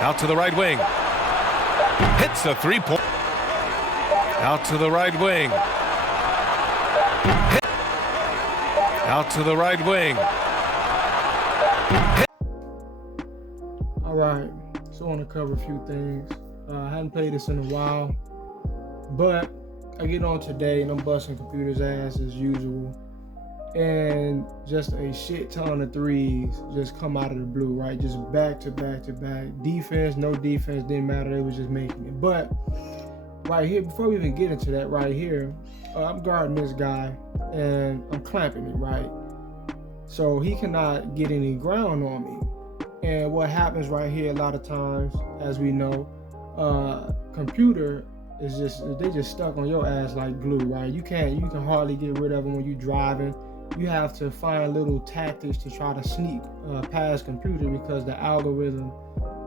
Out to the right wing. Hits a three-point. Out to the right wing. Out to the right wing. All right, so I want to cover a few things. I hadn't played this in a while, but I get on today and I'm busting computer's ass as usual. And just a shit ton of threes just come out of the blue, right? Just back to back to back. Defense, no defense, didn't matter. They was just making it. But right here, before we even get into that, right here, I'm guarding this guy and I'm clamping it, right? So he cannot get any ground on me. And what happens right here a lot of times, as we know, computer is they just stuck on your ass like glue, right? You can hardly get rid of them when you're driving. You have to find little tactics to try to sneak past computer because the algorithm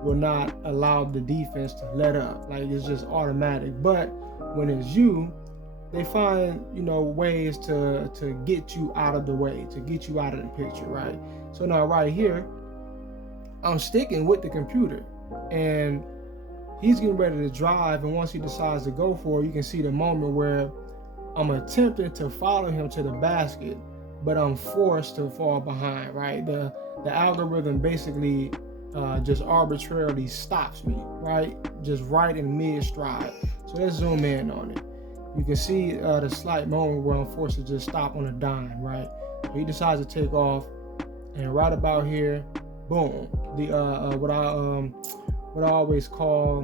will not allow the defense to let up. Like, it's just automatic. But when it's you, they find, ways to get you out of the way, to get you out of the picture, right? So now right here, I'm sticking with the computer and he's getting ready to drive, and once he decides to go for it, you can see the moment where I'm attempting to follow him to the basket, but I'm forced to fall behind, right? The algorithm basically just arbitrarily stops me, right? Just right in mid-stride. So let's zoom in on it. You can see the slight moment where I'm forced to just stop on a dime, right? So he decides to take off, and right about here, boom. The what I always call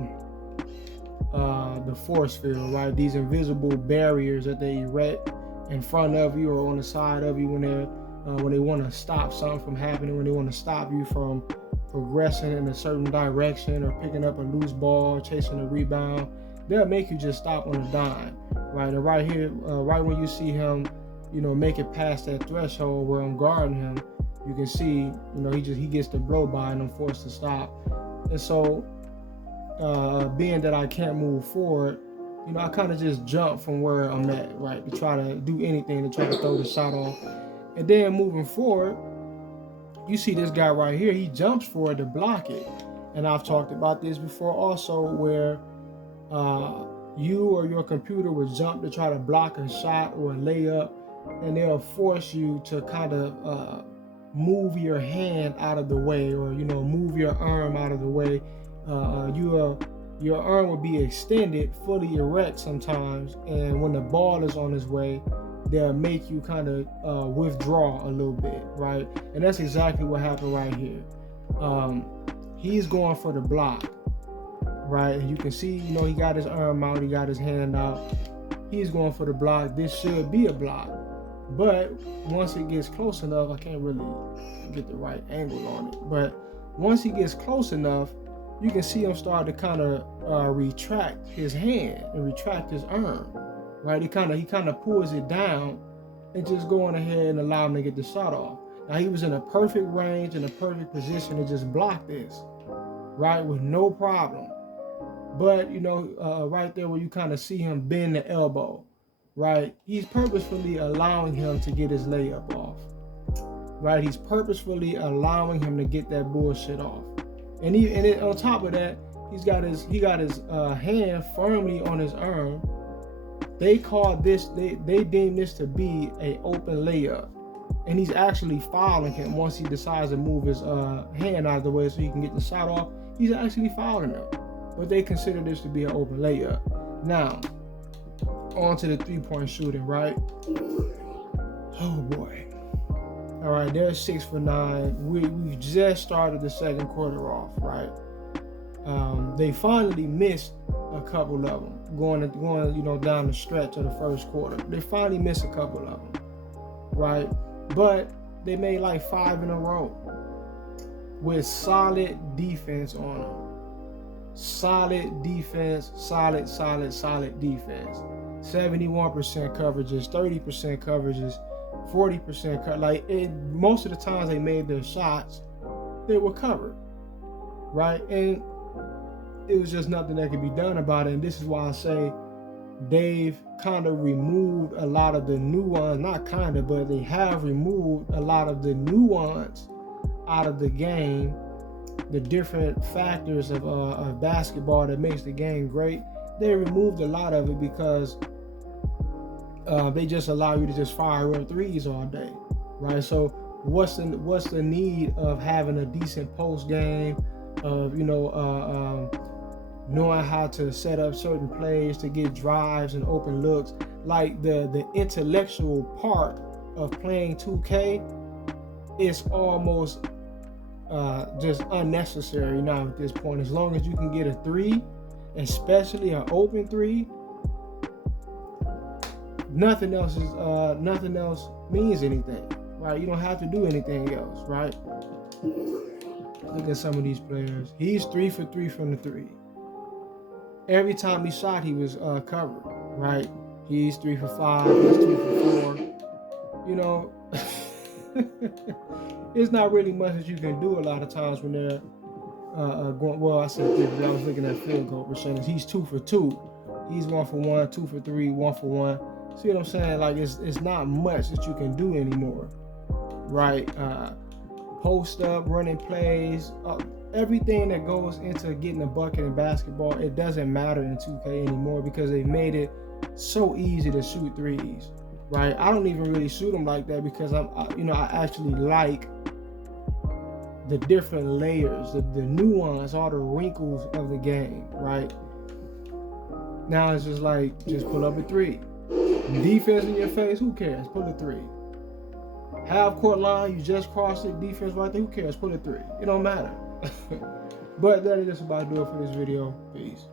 the force field, right? These invisible barriers that they erect in front of you or on the side of you when they want to stop something from happening, when they want to stop you from progressing in a certain direction or picking up a loose ball, chasing a rebound. They'll make you just stop on a dime, right? And right here, right when you see him, make it past that threshold where I'm guarding him, you can see, he gets the blow by and I'm forced to stop. And so, being that I can't move forward, I kind of just jump from where I'm at, right? To try to do anything to try to throw the shot off. And then moving forward, you see this guy right here, he jumps for it to block it. And I've talked about this before also, where you or your computer will jump to try to block a shot or a layup, and they'll force you to kind of move your hand out of the way, or move your arm out of the way. Your arm will be extended, fully erect sometimes, and when the ball is on its way, they'll make you kind of withdraw a little bit, right? And that's exactly what happened right here. He's going for the block, right? And you can see, he got his arm out, he got his hand out. He's going for the block. This should be a block. But once it gets close enough, I can't really get the right angle on it, but once he gets close enough, you can see him start to kind of retract his hand and retract his arm, right? He kind of pulls it down and just going ahead and allow him to get the shot off. Now he was in a perfect range, in a perfect position to just block this, right, with no problem. But right there where you kind of see him bend the elbow, right? He's purposefully allowing him to get his layup off, right? He's purposefully allowing him to get that bullshit off. And on top of that, he got his hand firmly on his arm. They deem this to be a open layup, and he's actually fouling him once he decides to move his hand out of the way so he can get the shot off. He's actually fouling him, but they consider this to be an open layup. Now, on to the three-point shooting, right? Oh boy. All right, they're 6 for 9. We just started the second quarter off, right? They finally missed a couple of them going down the stretch of the first quarter. They finally missed a couple of them, right? But they made like 5 in a row with solid defense on them. Solid defense, solid defense. 71% coverages, 30% coverages, 40% most of the times they made their shots, they were covered, right? And it was just nothing that could be done about it. And this is why I say they've kind of removed a lot of the nuance, not kind of, but they have removed a lot of the nuance out of the game the different factors of basketball that makes the game great, they removed a lot of it because they just allow you to just fire up threes all day, right? So what's the need of having a decent post game, of knowing how to set up certain plays to get drives and open looks? Like the intellectual part of playing 2K is almost just unnecessary now at this point. As long as you can get a three, especially an open three, nothing else means anything, right? You don't have to do anything else, right? Look at some of these players. He's 3 for 3 from the three. Every time he shot, he was covered, right? He's 3 for 5. He's 2 for 4. It's not really much that you can do a lot of times when they're going. Well, I said 3, but I was looking at field goal percentage. He's 2 for 2. He's 1 for 1, 2 for 3, 1 for 1. See what I'm saying? Like it's not much that you can do anymore, right? Post up, running plays, everything that goes into getting a bucket in basketball, it doesn't matter in 2K anymore because they made it so easy to shoot threes, right? I don't even really shoot them like that because I actually like the different layers, the nuance, all the wrinkles of the game, right? Now it's just like, just pull up a three. Defense in your face, who cares? Pull a three. Half court line, you just crossed it, defense right there, who cares? Pull a three. It don't matter. But that is just about to do it for this video. Peace.